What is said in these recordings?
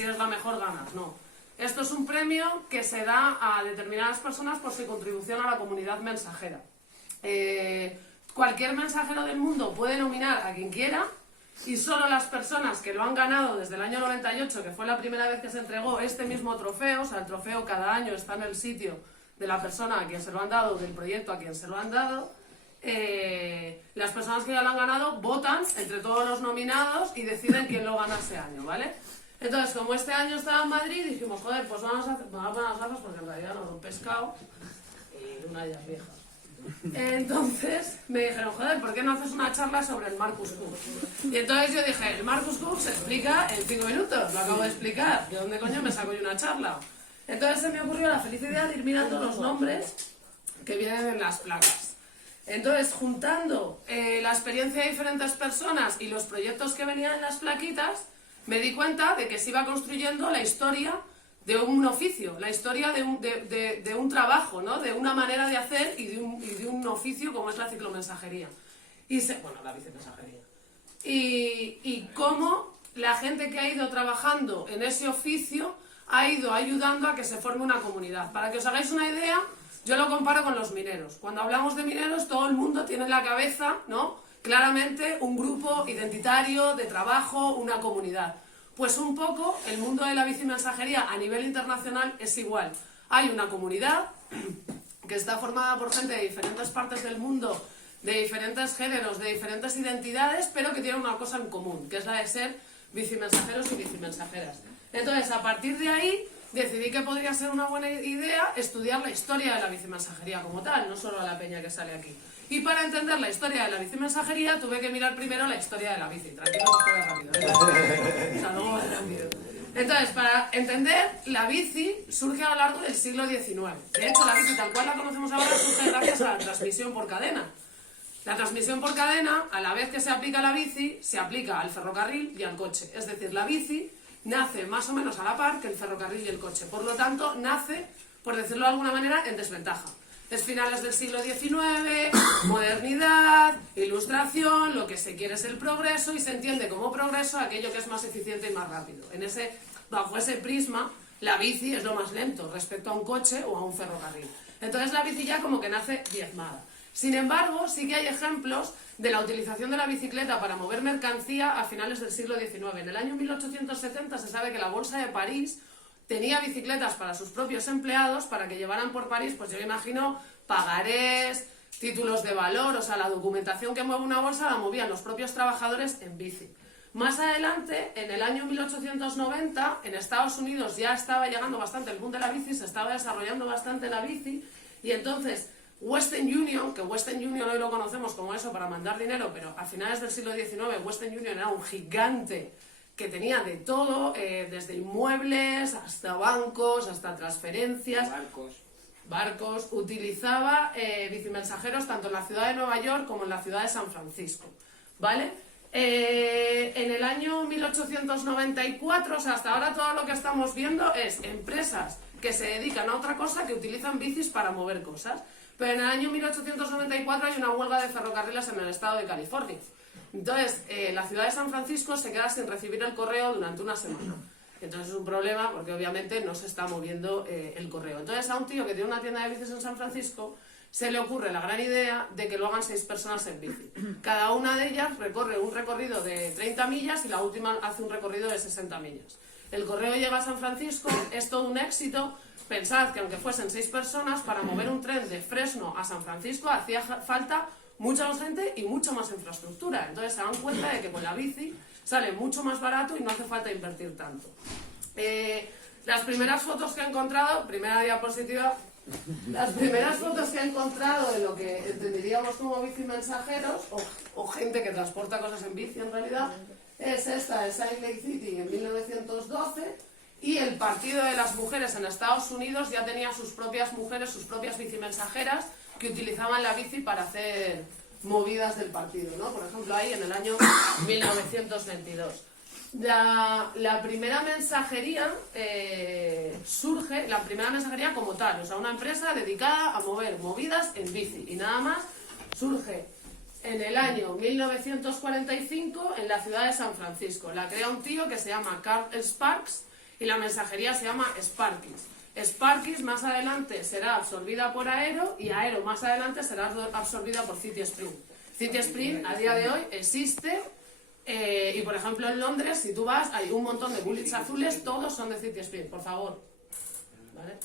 si eres la mejor ganas, no. Esto es un premio que se da a determinadas personas por su contribución a la comunidad mensajera. Cualquier mensajero del mundo puede nominar a quien quiera y solo las personas que lo han ganado desde el año 98, que fue la primera vez que se entregó este mismo trofeo, o sea, el trofeo cada año está en el sitio de la persona a quien se lo han dado, del proyecto a quien se lo han dado, las personas que ya lo han ganado votan entre todos los nominados y deciden quién lo gana ese año, ¿vale? Entonces, como este año estaba en Madrid, dijimos, joder, pues vamos a poner las gafas porque en realidad no lo he pescado y una de ellas vieja. Entonces me dijeron, joder, ¿por qué no haces una charla sobre el Marcus Curve? Y entonces yo dije, el Marcus Curve se explica en 5 minutos, lo acabo de explicar, ¿de dónde coño me saco yo una charla? Entonces se me ocurrió la feliz idea de ir mirando los nombres que vienen en las placas. Entonces, juntando la experiencia de diferentes personas y los proyectos que venían en las plaquitas, me di cuenta de que se iba construyendo la historia de un oficio, la historia de un trabajo, ¿no? De una manera de hacer y de un oficio como es la ciclomensajería. Bueno, la bicimensajería. Y cómo la gente que ha ido trabajando en ese oficio ha ido ayudando a que se forme una comunidad. Para que os hagáis una idea, yo lo comparo con los mineros. Cuando hablamos de mineros, todo el mundo tiene en la cabeza, ¿no?, claramente un grupo identitario de trabajo, una comunidad. Pues un poco el mundo de la bicimensajería a nivel internacional es igual. Hay una comunidad que está formada por gente de diferentes partes del mundo, de diferentes géneros, de diferentes identidades, pero que tiene una cosa en común, que es la de ser bicimensajeros y bicimensajeras. Entonces, a partir de ahí, decidí que podría ser una buena idea estudiar la historia de la bicimensajería como tal, no solo a la peña que sale aquí. Y para entender la historia de la bicimensajería tuve que mirar primero la historia de la bici. Tranquilo, que voy rápido. O sea, no voy rápido. Entonces, para entender, la bici surge a lo largo del siglo XIX. De hecho, la bici tal cual la conocemos ahora surge gracias a la transmisión por cadena. La transmisión por cadena, a la vez que se aplica a la bici, se aplica al ferrocarril y al coche. Es decir, la bici nace más o menos a la par que el ferrocarril y el coche. Por lo tanto, nace, por decirlo de alguna manera, en desventaja. Es finales del siglo XIX, modernidad, ilustración, lo que se quiere es el progreso y se entiende como progreso aquello que es más eficiente y más rápido. Bajo ese prisma, la bici es lo más lento respecto a un coche o a un ferrocarril. Entonces la bici ya como que nace diezmada. Sin embargo, sí que hay ejemplos de la utilización de la bicicleta para mover mercancía a finales del siglo XIX. En el año 1870 se sabe que la Bolsa de París tenía bicicletas para sus propios empleados para que llevaran por París, pues yo me imagino, pagarés, títulos de valor, o sea, la documentación que mueve una bolsa la movían los propios trabajadores en bici. Más adelante, en el año 1890, en Estados Unidos ya estaba llegando bastante el boom de la bici, se estaba desarrollando bastante la bici, y entonces Western Union, que Western Union hoy lo conocemos como eso para mandar dinero, pero a finales del siglo XIX Western Union era un gigante que tenía de todo, desde inmuebles hasta bancos, hasta transferencias, barcos, utilizaba bicimensajeros tanto en la ciudad de Nueva York como en la ciudad de San Francisco, ¿vale? En el año 1894, o sea, hasta ahora todo lo que estamos viendo es empresas que se dedican a otra cosa que utilizan bicis para mover cosas, pero en el año 1894 hay una huelga de ferrocarriles en el estado de California. Entonces, la ciudad de San Francisco se queda sin recibir el correo durante una semana. Entonces es un problema porque obviamente no se está moviendo el correo. Entonces a un tío que tiene una tienda de bicis en San Francisco se le ocurre la gran idea de que lo hagan 6 personas en bici. Cada una de ellas recorre un recorrido de 30 millas y la última hace un recorrido de 60 millas. El correo llega a San Francisco, es todo un éxito. Pensad que aunque fuesen 6 personas, para mover un tren de Fresno a San Francisco hacía falta mucha más gente y mucha más infraestructura. Entonces se dan cuenta de que con la bici sale mucho más barato y no hace falta invertir tanto. Las primeras fotos que he encontrado, primera diapositiva, las primeras fotos que he encontrado de lo que entenderíamos como bicimensajeros o gente que transporta cosas en bici en realidad, es esta de Salt Lake City en 1912, y el Partido de las Mujeres en Estados Unidos ya tenía sus propias mujeres, sus propias bicimensajeras que utilizaban la bici para hacer movidas del partido, ¿no? Por ejemplo, ahí en el año 1922. La primera mensajería surge, la primera mensajería como tal, o sea, una empresa dedicada a mover movidas en bici y nada más, surge en el año 1945 en la ciudad de San Francisco. La crea un tío que se llama Carl Sparks y la mensajería se llama Sparkis. Sparkis más adelante será absorbida por Aero y Aero más adelante será absorbida por CitySpring. CitySpring a día de hoy existe y por ejemplo en Londres, si tú vas, hay un montón de bullets azules, todos son de CitySpring, por favor. ¿Vale?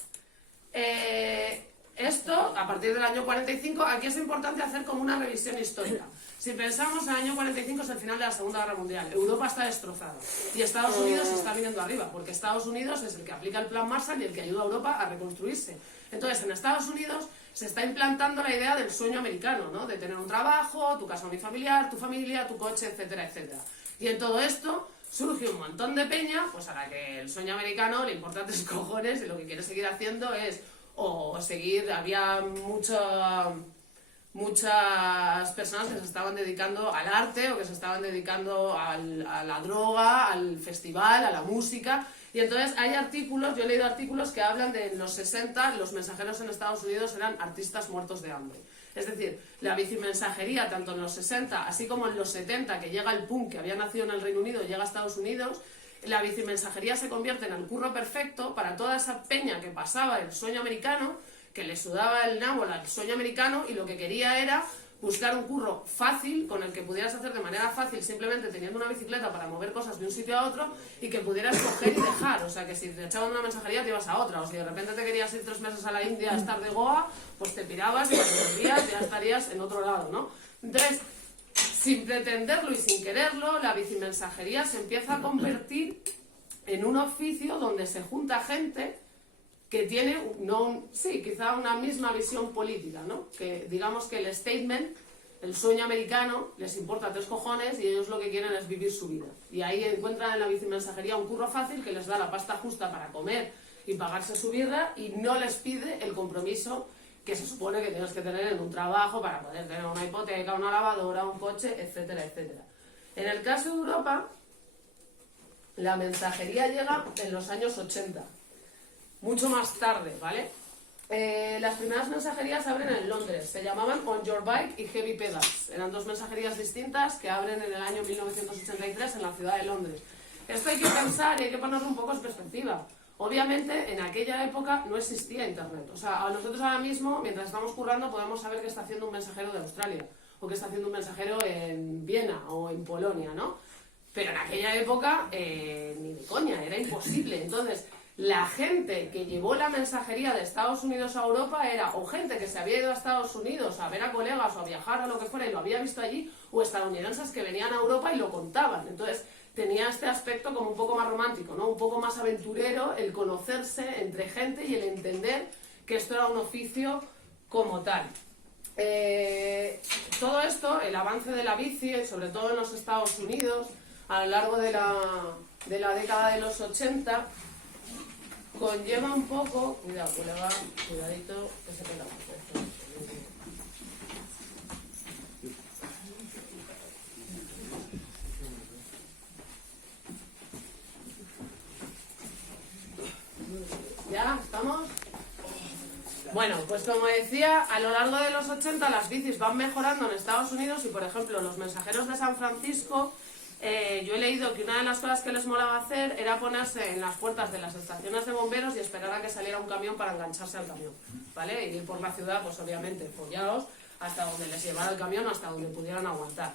Esto, a partir del año 45, aquí es importante hacer como una revisión histórica. Si pensamos en el año 45 es el final de la Segunda Guerra Mundial, Europa está destrozada y Estados Unidos está viniendo arriba, porque Estados Unidos es el que aplica el Plan Marshall y el que ayuda a Europa a reconstruirse. Entonces, en Estados Unidos se está implantando la idea del sueño americano, ¿no? De tener un trabajo, tu casa unifamiliar, tu familia, tu coche, etcétera, etcétera. Y en todo esto surge un montón de peña, pues a la que el sueño americano le importa tres cojones y lo que quiere seguir haciendo es o seguir, había muchas personas que se estaban dedicando al arte o que se estaban dedicando a la droga, al festival, a la música. Y entonces hay artículos, yo he leído artículos que hablan de en los 60 los mensajeros en Estados Unidos eran artistas muertos de hambre. Es decir, la bicimensajería, tanto en los 60 así como en los 70, que llega el punk, que había nacido en el Reino Unido, llega a Estados Unidos, la bicimensajería se convierte en el curro perfecto para toda esa peña que pasaba el sueño americano, que le sudaba el nabo al sueño americano y lo que quería era buscar un curro fácil, con el que pudieras hacer de manera fácil simplemente teniendo una bicicleta para mover cosas de un sitio a otro y que pudieras coger y dejar. O sea, que si te echaban una mensajería te ibas a otra, o si de repente te querías ir 3 meses a la India a estar de Goa, pues te pirabas y cuando volvías ya estarías en otro lado, ¿no? Entonces, sin pretenderlo y sin quererlo, la bicimensajería se empieza a convertir en un oficio donde se junta gente que tiene, quizá una misma visión política, ¿no? Que digamos que el statement, el sueño americano, les importa 3 cojones y ellos lo que quieren es vivir su vida. Y ahí encuentran en la bicimensajería un curro fácil que les da la pasta justa para comer y pagarse su birra y no les pide el compromiso que se supone que tienes que tener en un trabajo para poder tener una hipoteca, una lavadora, un coche, etcétera, etcétera. En el caso de Europa, la mensajería llega en los años 80. Mucho más tarde, ¿vale? Las primeras mensajerías abren en Londres, se llamaban On Your Bike y Heavy Pedals. Eran 2 mensajerías distintas que abren en el año 1983 en la ciudad de Londres. Esto hay que pensar y hay que ponerlo un poco en perspectiva. Obviamente, en aquella época no existía Internet. O sea, a nosotros ahora mismo, mientras estamos currando, podemos saber qué está haciendo un mensajero de Australia o qué está haciendo un mensajero en Viena o en Polonia, ¿no? Pero en aquella época, ni de coña, era imposible. Entonces, la gente que llevó la mensajería de Estados Unidos a Europa era o gente que se había ido a Estados Unidos a ver a colegas o a viajar o lo que fuera y lo había visto allí, o estadounidenses que venían a Europa y lo contaban. Entonces tenía este aspecto como un poco más romántico, ¿no? Un poco más aventurero, el conocerse entre gente y el entender que esto era un oficio como tal. Todo esto, el avance de la bici, sobre todo en los Estados Unidos, a lo largo de la década de los 80, conlleva un poco, cuidado, colega, cuidadito, que se pega. ¿Ya? ¿Estamos? Bueno, pues como decía, a lo largo de los 80 las bicis van mejorando en Estados Unidos y, por ejemplo, los mensajeros de San Francisco, yo he leído que una de las cosas que les molaba hacer era ponerse en las puertas de las estaciones de bomberos y esperar a que saliera un camión para engancharse al camión, ¿vale? Y ir por la ciudad, pues obviamente, follados, hasta donde les llevara el camión, hasta donde pudieran aguantar.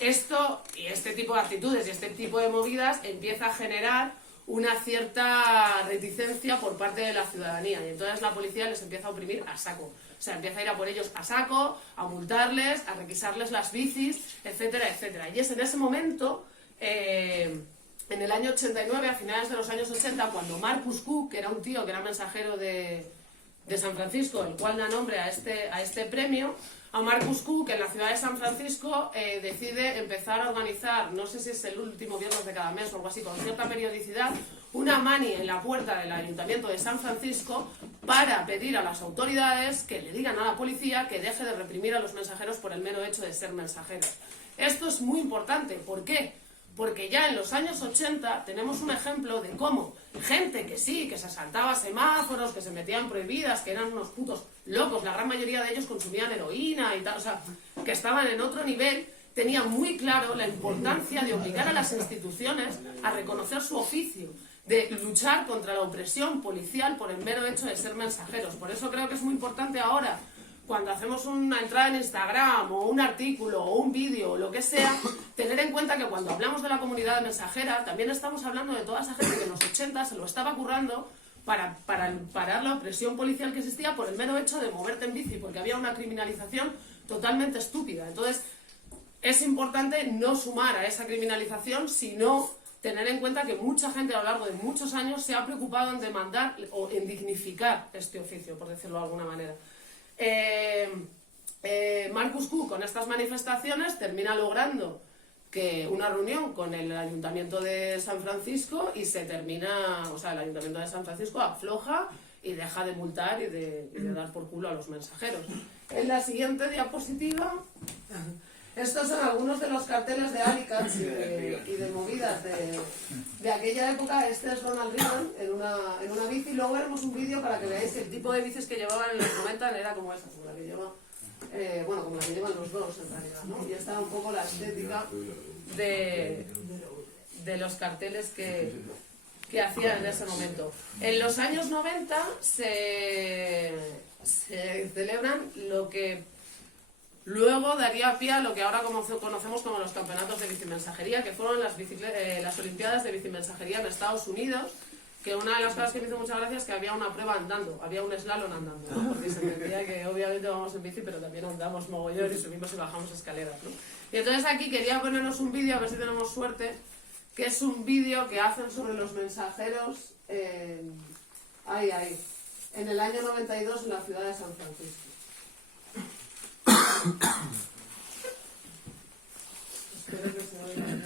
Esto y este tipo de actitudes y este tipo de movidas empieza a generar una cierta reticencia por parte de la ciudadanía y entonces la policía les empieza a oprimir a saco. O sea, empieza a ir a por ellos a saco, a multarles, a requisarles las bicis, etcétera, etcétera. Y es en ese momento, en el año 89, a finales de los años 80, cuando Marcus Cook, que era un tío que era mensajero de San Francisco, el cual da nombre a este premio, a Marcus Cook, en la ciudad de San Francisco, decide empezar a organizar, no sé si es el último viernes de cada mes o algo así, con cierta periodicidad, una mani en la puerta del Ayuntamiento de San Francisco para pedir a las autoridades que le digan a la policía que deje de reprimir a los mensajeros por el mero hecho de ser mensajeros. Esto es muy importante. ¿Por qué? Porque ya en los años 80 tenemos un ejemplo de cómo gente que sí, que se saltaba semáforos, que se metían prohibidas, que eran unos putos locos, la gran mayoría de ellos consumían heroína y tal, o sea, que estaban en otro nivel, tenía muy claro la importancia de obligar a las instituciones a reconocer su oficio, de luchar contra la opresión policial por el mero hecho de ser mensajeros. Por eso creo que es muy importante ahora, cuando hacemos una entrada en Instagram o un artículo o un vídeo o lo que sea, tener en cuenta que cuando hablamos de la comunidad mensajera también estamos hablando de toda esa gente que en los 80 se lo estaba currando para parar la opresión policial que existía por el mero hecho de moverte en bici, porque había una criminalización totalmente estúpida. Entonces, es importante no sumar a esa criminalización, sino tener en cuenta que mucha gente a lo largo de muchos años se ha preocupado en demandar o en dignificar este oficio, por decirlo de alguna manera. Marcus Q, con estas manifestaciones, termina logrando que una reunión con el Ayuntamiento de San Francisco y se termina, o sea, el Ayuntamiento de San Francisco afloja y deja de multar y de dar por culo a los mensajeros. En la siguiente diapositiva, estos son algunos de los carteles de Alicats y de movidas de aquella época. Este es Ronald Reagan en una bici. Luego veremos un vídeo para que veáis el tipo de bicis que llevaban en los 90 era como esta, como la que lleva, bueno, como la que llevan los dos en realidad, ¿no? Y esta era un poco la estética de los carteles que hacían en ese momento. En los años 90 se celebran lo que luego daría pie a lo que ahora conocemos como los campeonatos de bicimensajería, que fueron las Olimpiadas de bicimensajería en Estados Unidos, que una de las cosas que me hizo mucha gracia es que había una prueba andando, había un slalom andando, ¿no? Porque se entendía que obviamente vamos en bici, pero también andamos mogollón y subimos y bajamos escaleras, ¿no? Y entonces aquí quería ponernos un vídeo, a ver si tenemos suerte, que es un vídeo que hacen sobre los mensajeros en el año 92 en la ciudad de San Francisco. Espero que se oiga bien.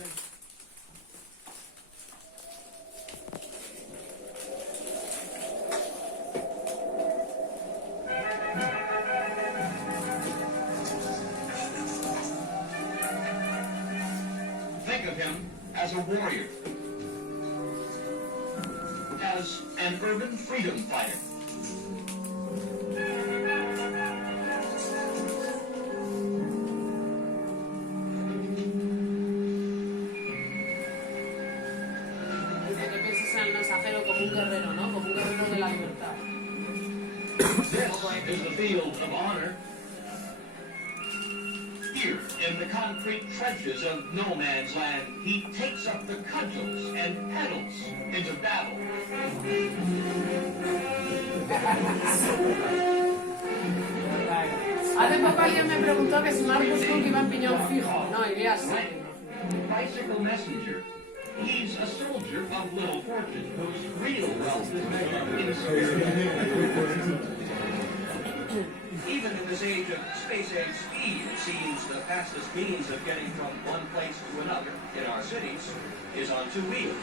Think of him as a warrior, as an urban freedom fighter. Como un guerrero, ¿no? Como un guerrero de la libertad. This is the field of honor. Here, in the concrete trenches of no man's land, he takes up the cudgels and pedals into battle. Hace poco alguien me preguntó que si Marcus Cook iba en piñón fijo. No, iría así. Bicycle messenger. He's a soldier of little fortune whose real wealth is measured in spirit. Even in this age of space-age speed, it seems the fastest means of getting from one place to another in our cities is on two wheels.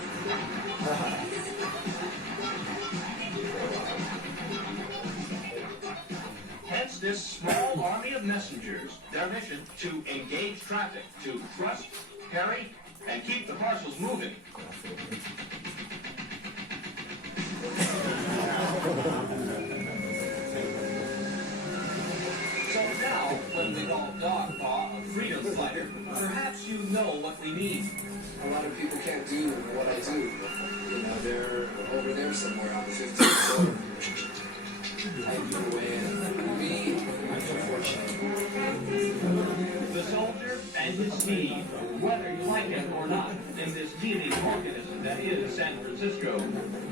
Hence this small army of messengers, their mission to engage traffic, to thrust, carry, and keep the parcels moving. So now, when we call Dogpaw a freedom fighter, perhaps you know what we mean. A lot of people can't do what I do. You know, they're over there somewhere on the 15th floor. Typing away at me, unfortunately. The soldier and his team, whether you like it or not, in this living organism that is San Francisco,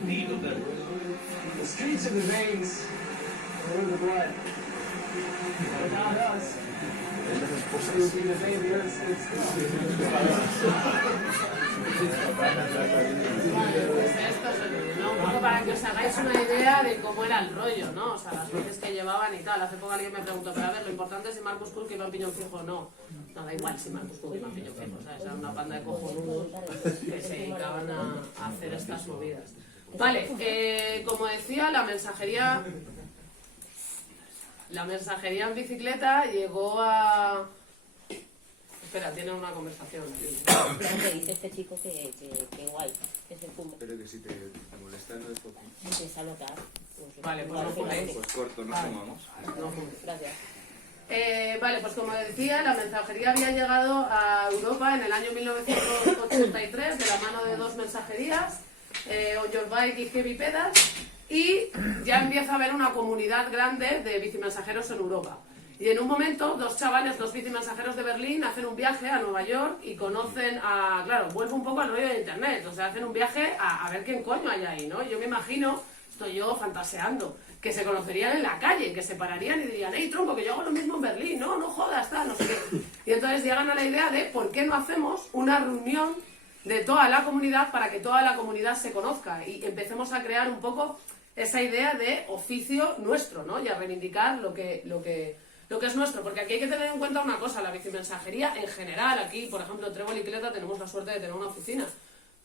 need deliverance. The streets are the veins, they're in the blood. But not us. It would be the vein of the earth. Vale, pues esto es el vídeo, ¿no? Un poco para que os hagáis una idea de cómo era el rollo, ¿no? O sea, las veces que llevaban y tal. Hace poco alguien me preguntó, pero a ver, lo importante es si Marcus Cook iba en piñón fijo o no. No, da igual si Marcus Cook iba en piñón fijo, ¿sabes? Era una panda de cojonudos que se dedicaban a hacer estas movidas. Vale, como decía, la mensajería en bicicleta llegó a... Espera, tiene una conversación. Me dice este chico que guay, que es el Pumba. Pero que si te molesta no es poco. Empieza a notar. Vale, pues no fuméis. Pues corto, no Vale. fumamos. No fuméis. Gracias. Vale, pues como decía, la mensajería había llegado a Europa en el año 1983 de la mano de dos mensajerías On Your Bike y Heavy Pedals, y ya empieza a haber una comunidad grande de bicimensajeros en Europa. Y en un momento, dos bicimensajeros de Berlín hacen un viaje a Nueva York y conocen a... Claro, vuelvo un poco al rollo de internet, o sea, hacen un viaje a ver quién coño hay ahí, ¿no? Yo me imagino, estoy yo fantaseando, que se conocerían en la calle, que se pararían y dirían, hey, tronco, que yo hago lo mismo en Berlín, no jodas, tal, no sé qué. Y entonces llegan a la idea de por qué no hacemos una reunión de toda la comunidad para que toda la comunidad se conozca y empecemos a crear un poco esa idea de oficio nuestro, ¿no? Y a reivindicar lo que es nuestro, porque aquí hay que tener en cuenta una cosa, la bicimensajería en general, aquí, por ejemplo, Trébol y Cleta tenemos la suerte de tener una oficina,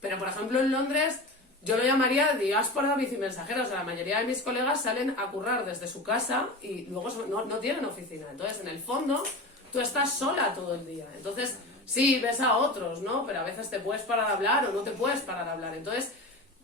pero por ejemplo en Londres yo lo llamaría diáspora bicimensajera, o sea, la mayoría de mis colegas salen a currar desde su casa y luego no tienen oficina, entonces en el fondo tú estás sola todo el día, entonces sí, ves a otros, ¿no? Pero a veces te puedes parar a hablar o no te puedes parar a hablar, entonces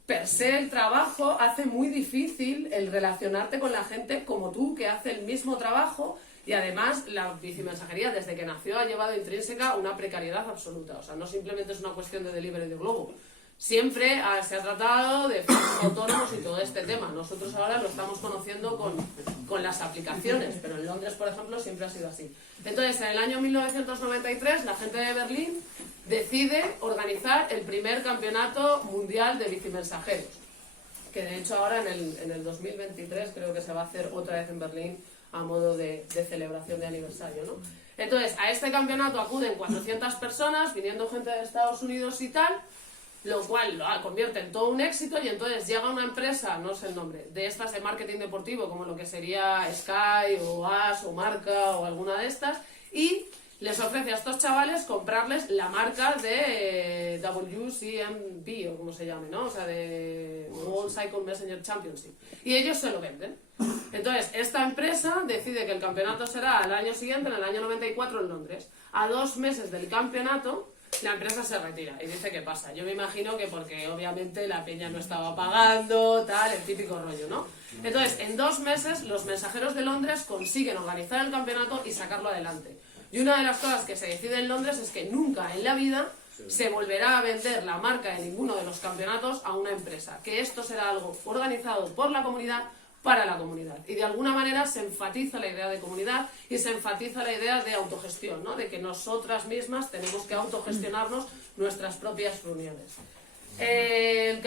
per se el trabajo hace muy difícil el relacionarte con la gente como tú, que hace el mismo trabajo. Y además, la bicimensajería, desde que nació, ha llevado intrínseca una precariedad absoluta. O sea, no simplemente es una cuestión de delivery de globo. Siempre se ha tratado de autónomos y todo este tema. Nosotros ahora lo estamos conociendo con las aplicaciones, pero en Londres, por ejemplo, siempre ha sido así. Entonces, en el año 1993, la gente de Berlín decide organizar el primer campeonato mundial de bicimensajeros. Que de hecho ahora en el 2023 creo que se va a hacer otra vez en Berlín, a modo de celebración de aniversario, ¿no? Entonces, a este campeonato acuden 400 personas, viniendo gente de Estados Unidos y tal, lo cual lo convierte en todo un éxito, y entonces llega una empresa, no sé el nombre, de estas de marketing deportivo, como lo que sería Sky, o As, o Marca, o alguna de estas, y les ofrece a estos chavales comprarles la marca de WCMB, o como se llame, ¿no? O sea, de World Cycle Messenger Championship. Y ellos se lo venden. Entonces, esta empresa decide que el campeonato será al año siguiente, en el año 94, en Londres. A 2 meses del campeonato, la empresa se retira y dice qué pasa. Yo me imagino que porque obviamente la peña no estaba pagando, tal, el típico rollo, ¿no? Entonces, en 2 meses, los mensajeros de Londres consiguen organizar el campeonato y sacarlo adelante. Y una de las cosas que se decide en Londres es que nunca en la vida se volverá a vender la marca de ninguno de los campeonatos a una empresa. Que esto será algo organizado por la comunidad, para la comunidad. Y de alguna manera se enfatiza la idea de comunidad y se enfatiza la idea de autogestión, ¿no? De que nosotras mismas tenemos que autogestionarnos nuestras propias reuniones. El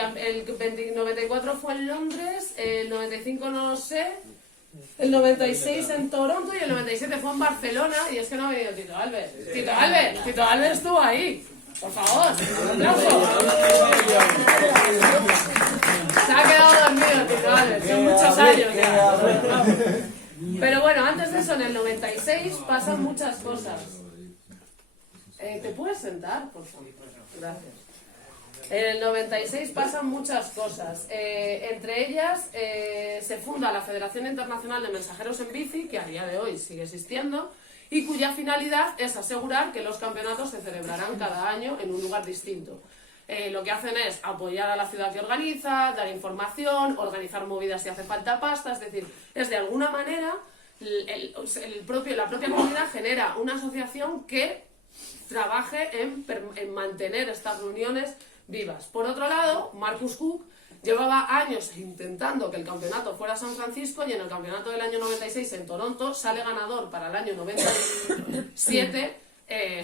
94 fue en Londres, el 95 no lo sé, el 96 en Toronto y el 97 fue en Barcelona, y es que no ha venido Tito Albert. Tito Albert estuvo ahí. Por favor, un aplauso. Se ha quedado dormido Tito Albert, son muchos años ya. Pero bueno, antes de eso, en el 96 pasan muchas cosas. ¿Te puedes sentar, por favor? Gracias. En el 96 pasan muchas cosas. Entre ellas, se funda la Federación Internacional de Mensajeros en Bici, que a día de hoy sigue existiendo, y cuya finalidad es asegurar que los campeonatos se celebrarán cada año en un lugar distinto. Lo que hacen es apoyar a la ciudad que organiza, dar información, organizar movidas si hace falta pasta, es decir, es de alguna manera la propia comunidad genera una asociación que trabaje en mantener estas reuniones vivas. Por otro lado, Marcus Cook llevaba años intentando que el campeonato fuera San Francisco, y en el campeonato del año 96 en Toronto sale ganador para el año 97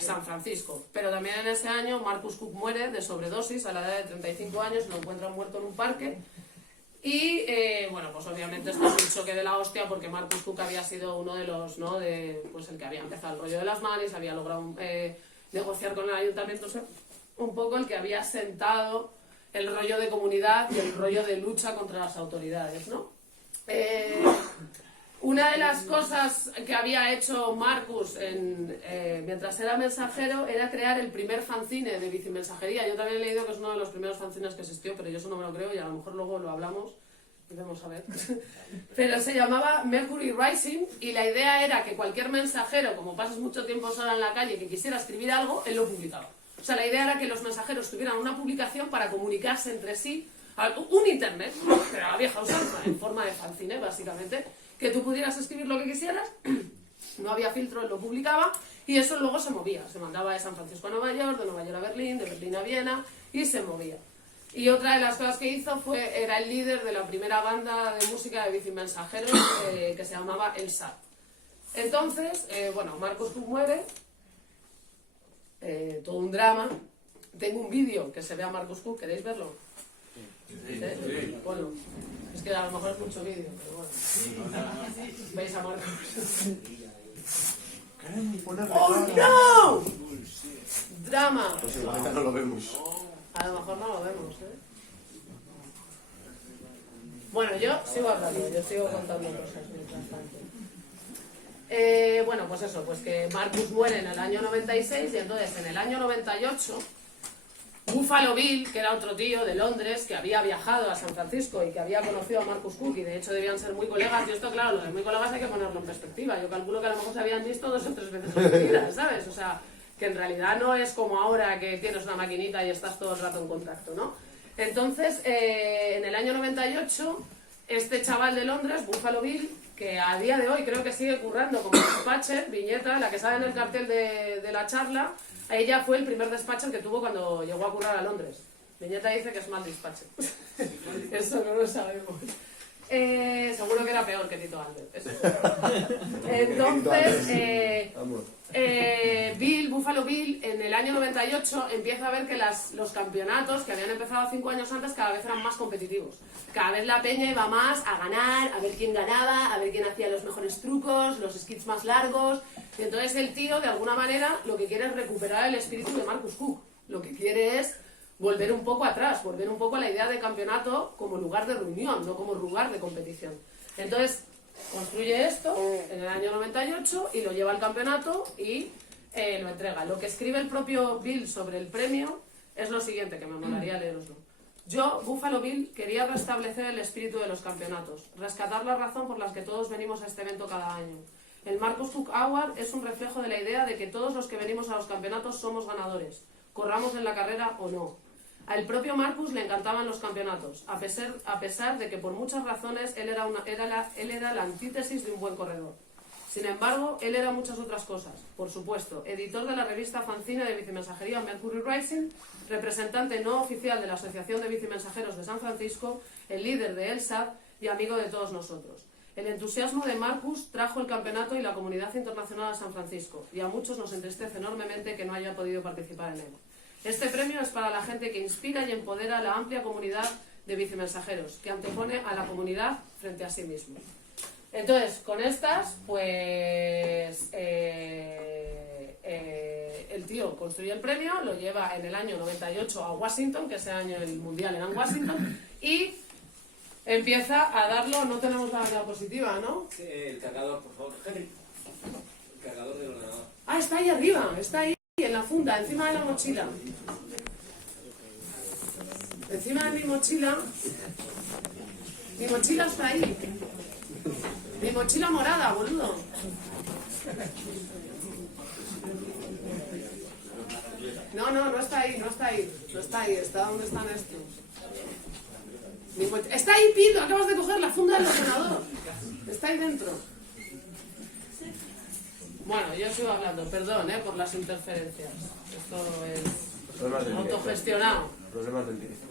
San Francisco. Pero también en ese año Marcus Cook muere de sobredosis a la edad de 35 años, lo encuentran muerto en un parque. Y bueno, pues obviamente esto es un choque de la hostia, porque Marcus Cook había sido uno de los, ¿no? Pues el que había empezado el rollo de las manis, había logrado negociar con el ayuntamiento, o sea, un poco el que había sentado el rollo de comunidad y el rollo de lucha contra las autoridades, ¿no? Una de las cosas que había hecho Marcus mientras era mensajero era crear el primer fanzine de bicimensajería. Yo también he leído que es uno de los primeros fanzines que existió, pero yo eso no me lo creo, y a lo mejor luego lo hablamos y vamos a ver. Pero se llamaba Mercury Rising, y la idea era que cualquier mensajero, como pasas mucho tiempo sola en la calle, que quisiera escribir algo, él lo publicaba. O sea, la idea era que los mensajeros tuvieran una publicación para comunicarse entre sí, un internet, pero a la vieja usanza, en forma de fanzine, básicamente, que tú pudieras escribir lo que quisieras, no había filtro, él lo publicaba, y eso luego se movía, se mandaba de San Francisco a Nueva York, de Nueva York a Berlín, de Berlín a Viena, y se movía. Y otra de las cosas que hizo era el líder de la primera banda de música de bicimensajeros que se llamaba El SAT. Entonces, bueno, Marcus Cook muere, todo un drama. Tengo un vídeo que se ve a Marcus Cook, ¿queréis verlo? ¿Sí? Bueno, es que a lo mejor es mucho vídeo, pero bueno. ¿Veis a Marcus? ¡Oh, no! Drama. Pues igual no lo vemos. A lo mejor no lo vemos, ¿eh? Bueno, yo sigo hablando, yo sigo contando cosas mientras tanto. Bueno, pues eso, pues que Marcus muere en el año 96 y entonces en el año 98 Buffalo Bill, que era otro tío de Londres que había viajado a San Francisco y que había conocido a Marcus Cook y de hecho debían ser muy colegas, y esto claro, lo de muy colegas hay que ponerlo en perspectiva, yo calculo que a lo mejor se habían visto 2 o 3 veces en su vida, ¿sabes? O sea, que en realidad no es como ahora que tienes una maquinita y estás todo el rato en contacto, ¿no? Entonces, en el año 98, este chaval de Londres, Buffalo Bill, que a día de hoy creo que sigue currando como dispatcher, Viñeta, la que sale en el cartel de la charla, ella fue el primer dispatcher que tuvo cuando llegó a currar a Londres. Viñeta dice que es mal dispatcher. Eso no lo sabemos. Seguro que era peor que Tito Albert. Eso. Entonces, Buffalo Bill, en el año 98 empieza a ver que los campeonatos que habían empezado 5 años antes cada vez eran más competitivos. Cada vez la peña iba más a ganar, a ver quién ganaba, a ver quién hacía los mejores trucos, los skits más largos. Y entonces el tío, de alguna manera, lo que quiere es recuperar el espíritu de Marcus Cook. Lo que quiere es volver un poco atrás, volver un poco a la idea de campeonato como lugar de reunión, no como lugar de competición. Entonces, construye esto en el año 98 y lo lleva al campeonato y lo entrega. Lo que escribe el propio Bill sobre el premio es lo siguiente, que me molaría leeroslo. Yo, Buffalo Bill, quería restablecer el espíritu de los campeonatos, rescatar la razón por la que todos venimos a este evento cada año. El Marcus Cook Award es un reflejo de la idea de que todos los que venimos a los campeonatos somos ganadores, corramos en la carrera o no. Al propio Marcus le encantaban los campeonatos, a pesar de que por muchas razones él era la antítesis de un buen corredor. Sin embargo, él era muchas otras cosas. Por supuesto, editor de la revista fanzine de bicimensajería Mercury Rising, representante no oficial de la Asociación de Bicimensajeros de San Francisco, el líder de ELSAD y amigo de todos nosotros. El entusiasmo de Marcus trajo el campeonato y la comunidad internacional a San Francisco, y a muchos nos entristece enormemente que no haya podido participar en él. Este premio es para la gente que inspira y empodera a la amplia comunidad de bicimensajeros, que antepone a la comunidad frente a sí mismo. Entonces, con estas, pues el tío construye el premio, lo lleva en el año 98 a Washington, que ese año el mundial era en Washington, y empieza a darlo. No tenemos la diapositiva, ¿no? Sí, el cargador, por favor, Henry. El cargador del ordenador. Ah, está ahí arriba, está ahí en la funda, encima de la mochila. Encima de mi mochila está ahí. Mi mochila morada, boludo. No está ahí, está donde están estos. Está ahí, Pito, acabas de coger la funda del ordenador. Está ahí dentro. Bueno, yo sigo hablando, perdón, por las interferencias. Esto es autogestionado. Problemas del directo.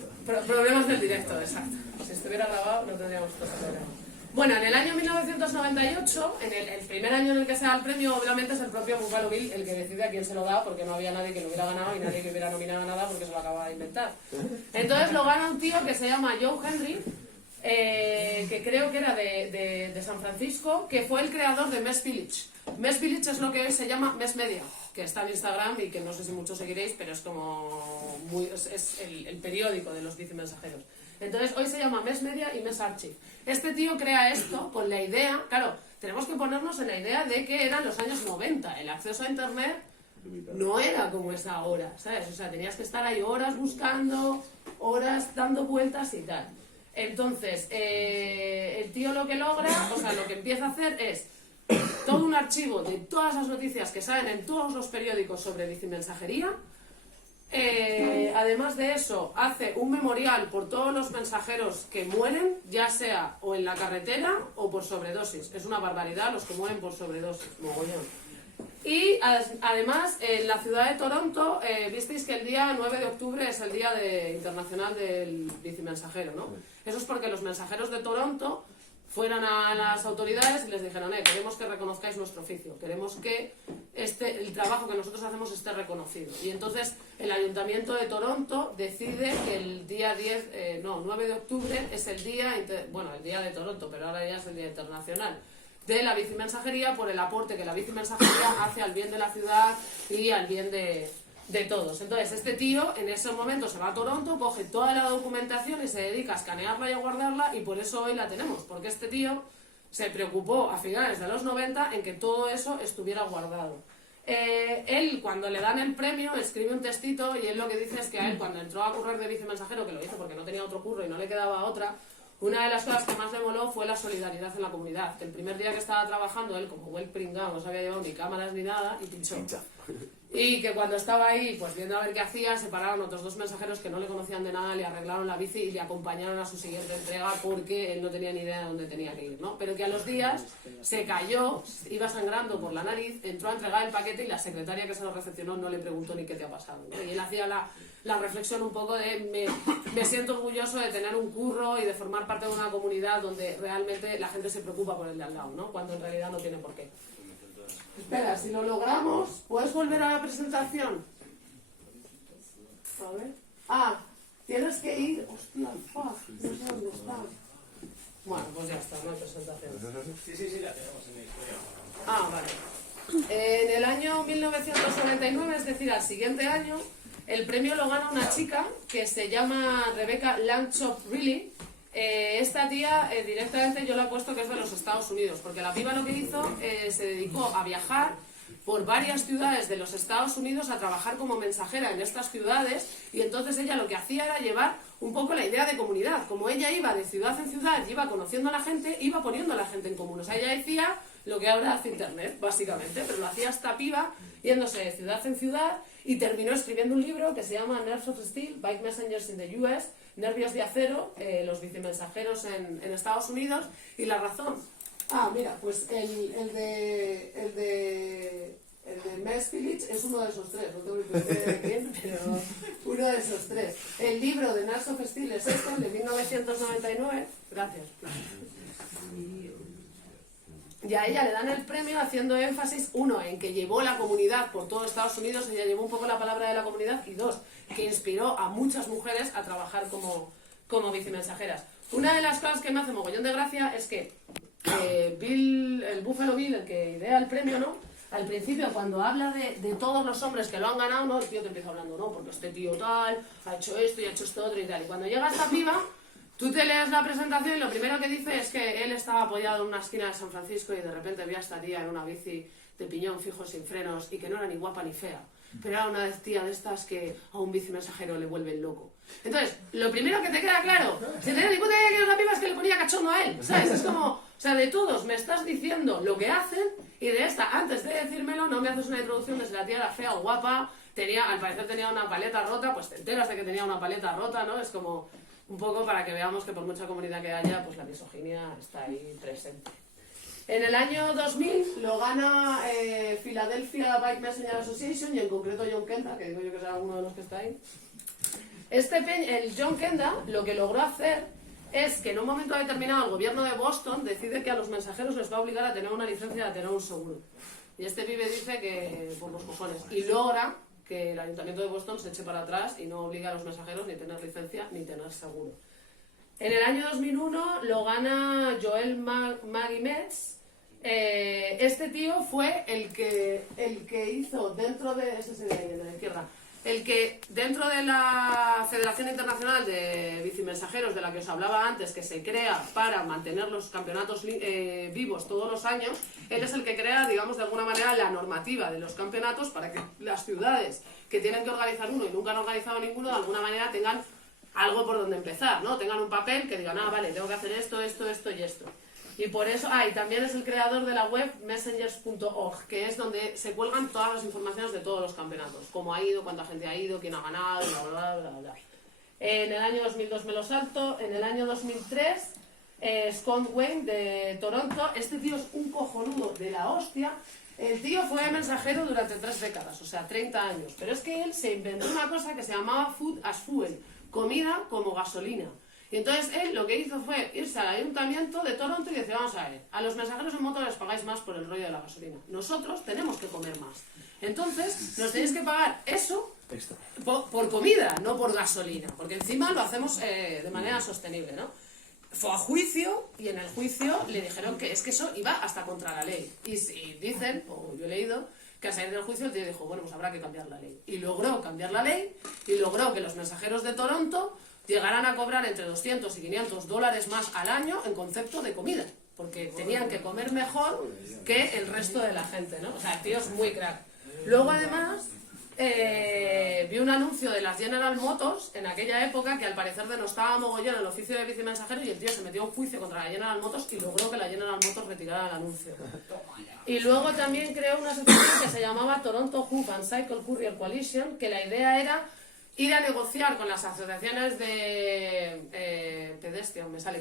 Problemas del directo, exacto. Si estuviera grabado no tendríamos estos problemas. Bueno, en el año 1998, en el primer año en el que se da el premio, obviamente es el propio Buffalo Bill el que decide a quién se lo da, porque no había nadie que lo hubiera ganado y nadie que hubiera nominado a nada porque se lo acababa de inventar. Entonces lo gana un tío que se llama Joe Henry, que creo que era de San Francisco, que fue el creador de Mess Village. Mess Village es lo que hoy se llama Mess Media, que está en Instagram y que no sé si muchos seguiréis, pero es como es el periódico de los bicimensajeros. Entonces hoy se llama Mess Media y Mess Archive. Este tío crea esto con la idea, claro, tenemos que ponernos en la idea de que eran los años 90, el acceso a internet no era como es ahora, ¿sabes? O sea, tenías que estar ahí horas buscando, horas dando vueltas y tal. Entonces, el tío lo que logra, o sea, lo que empieza a hacer es todo un archivo de todas las noticias que salen en todos los periódicos sobre bicimensajería. Además de eso, hace un memorial por todos los mensajeros que mueren, ya sea o en la carretera o por sobredosis. Es una barbaridad los que mueren por sobredosis, mogollón. Y además, en la ciudad de Toronto, visteis que el día 9 de octubre es el día internacional del bicimensajero, ¿no? Eso es porque los mensajeros de Toronto fueron a las autoridades y les dijeron, queremos que reconozcáis nuestro oficio, queremos que el trabajo que nosotros hacemos esté reconocido. Y entonces el Ayuntamiento de Toronto decide que el día 9 de octubre es el día, el día de Toronto, pero ahora ya es el día internacional de la bicimensajería, por el aporte que la bicimensajería hace al bien de la ciudad y al bien de todos. Entonces este tío en ese momento se va a Toronto, coge toda la documentación y se dedica a escanearla y a guardarla, y por eso hoy la tenemos, porque este tío se preocupó a finales de los 90 en que todo eso estuviera guardado. Él, cuando le dan el premio, escribe un textito, y él lo que dice es que a él, cuando entró a currar de vicemensajero, que lo hizo porque no tenía otro curro y no le quedaba otra, una de las cosas que más le moló fue la solidaridad en la comunidad. Que el primer día que estaba trabajando, él, como buen pringao, no se había llevado ni cámaras ni nada, y pinchó. Y que cuando estaba ahí, pues viendo a ver qué hacía, se pararon otros dos mensajeros que no le conocían de nada, le arreglaron la bici y le acompañaron a su siguiente entrega, porque él no tenía ni idea de dónde tenía que ir, ¿no? Pero que a los días se cayó, iba sangrando por la nariz, entró a entregar el paquete y la secretaria que se lo recepcionó no le preguntó ni qué te ha pasado, ¿no? Y él hacía la reflexión un poco de me siento orgulloso de tener un curro y de formar parte de una comunidad donde realmente la gente se preocupa por el de al lado, ¿no? Cuando en realidad no tiene por qué. Espera, si lo logramos, ¿puedes volver a la presentación? A ver. Tienes que ir. Hostia, fuck, no sé dónde está. Bueno, pues ya está, no hay presentación. Sí, la tenemos en la historia. Vale. En el año 1999, es decir, al siguiente año, el premio lo gana una chica que se llama Rebecca Landshop-Riley. Esta tía directamente yo la he puesto que es de los Estados Unidos, porque la piba lo que hizo, se dedicó a viajar por varias ciudades de los Estados Unidos a trabajar como mensajera en estas ciudades, y entonces ella lo que hacía era llevar un poco la idea de comunidad. Como ella iba de ciudad en ciudad, iba conociendo a la gente, iba poniendo a la gente en común. O sea, ella decía lo que ahora hace Internet, básicamente, pero lo hacía esta piba yéndose de ciudad en ciudad, y terminó escribiendo un libro que se llama Nerves of Steel, Bike Messengers in the US, Nervios de acero, los bicimensajeros en Estados Unidos. Y la razón, mira, pues el de Mess Phillips es uno de esos tres, no tengo ni idea de quién, pero uno de esos tres. El libro de Nerves of Steel es este, el de 1999, gracias. Y a ella le dan el premio haciendo énfasis, uno, en que llevó la comunidad por todo Estados Unidos, ella llevó un poco la palabra de la comunidad, y dos, que inspiró a muchas mujeres a trabajar como bicimensajeras. Una de las cosas que me hace mogollón de gracia es que el Buffalo Bill, el que idea el premio, ¿no? Al principio, cuando habla de todos los hombres que lo han ganado, ¿no? El tío te empieza hablando, no, porque este tío tal, ha hecho esto y ha hecho esto otro y tal. Y cuando llega esta piba, tú te lees la presentación y lo primero que dice es que él estaba apoyado en una esquina de San Francisco y de repente vi a esta tía en una bici de piñón fijo sin frenos, y que no era ni guapa ni fea, pero era una tía de estas que a un bicimensajero le vuelven loco. Entonces, lo primero que te queda claro, si te das ni cuenta de que una piba, es que le ponía cachondo a él, ¿sabes? Es como, o sea, de todos me estás diciendo lo que hacen, y de esta, antes de decírmelo, no me haces una introducción de si la tía era fea o guapa, al parecer tenía una paleta rota, pues te enteras de que tenía una paleta rota, ¿no? Es como un poco para que veamos que por mucha comunidad que haya, pues la misoginia está ahí presente. En el año 2000 lo gana Philadelphia Bike Messenger Association, y en concreto John Kenda, que digo yo que será uno de los que está ahí. El John Kenda lo que logró hacer es que en un momento determinado el gobierno de Boston decide que a los mensajeros les va a obligar a tener una licencia, a tener un seguro. Y este pibe dice que por los cojones, y logra que el Ayuntamiento de Boston se eche para atrás y no obliga a los mensajeros ni tener licencia ni tener seguro. En el año 2001 lo gana Joel Maggie Metz. Este tío fue el que hizo dentro de... Ese sería ahí, de la izquierda. El que dentro de la Federación Internacional de Bicimensajeros, de la que os hablaba antes, que se crea para mantener los campeonatos vivos todos los años, él es el que crea, digamos, de alguna manera la normativa de los campeonatos para que las ciudades que tienen que organizar uno y nunca han organizado ninguno, de alguna manera tengan algo por donde empezar, ¿no? Tengan un papel que digan, vale, tengo que hacer esto, esto, esto y esto. Y por eso, y también es el creador de la web messengers.org, que es donde se cuelgan todas las informaciones de todos los campeonatos, cómo ha ido, cuánta gente ha ido, quién ha ganado, bla, bla, bla, bla. En el año 2002 me lo salto. En el año 2003, Scott Wayne de Toronto. Este tío es un cojonudo de la hostia. El tío fue mensajero durante 3 décadas, o sea, 30 años. Pero es que él se inventó una cosa que se llamaba food as fuel, comida como gasolina. Y entonces él lo que hizo fue irse al ayuntamiento de Toronto y decir, vamos a ver, a los mensajeros en moto les pagáis más por el rollo de la gasolina. Nosotros tenemos que comer más. Entonces nos tenéis que pagar eso por comida, no por gasolina. Porque encima lo hacemos de manera sostenible, ¿no? Fue a juicio y en el juicio le dijeron que es que eso iba hasta contra la ley. Y dicen, o yo he leído, que al salir del juicio el tío dijo, bueno, pues habrá que cambiar la ley. Y logró cambiar la ley y logró que los mensajeros de Toronto llegaran a cobrar entre 200 y 500 dólares más al año en concepto de comida. Porque tenían que comer mejor que el resto de la gente, ¿no? O sea, el tío es muy crack. Luego, además, vi un anuncio de las General Motors en aquella época que al parecer denostaba mogollón el oficio de vicemensajero y el tío se metió en juicio contra la General Motors y logró que la General Motors retirara el anuncio. Y luego también creó una asociación que se llamaba Toronto Hoof and Cycle Courier Coalition, que la idea era ir a negociar con las asociaciones de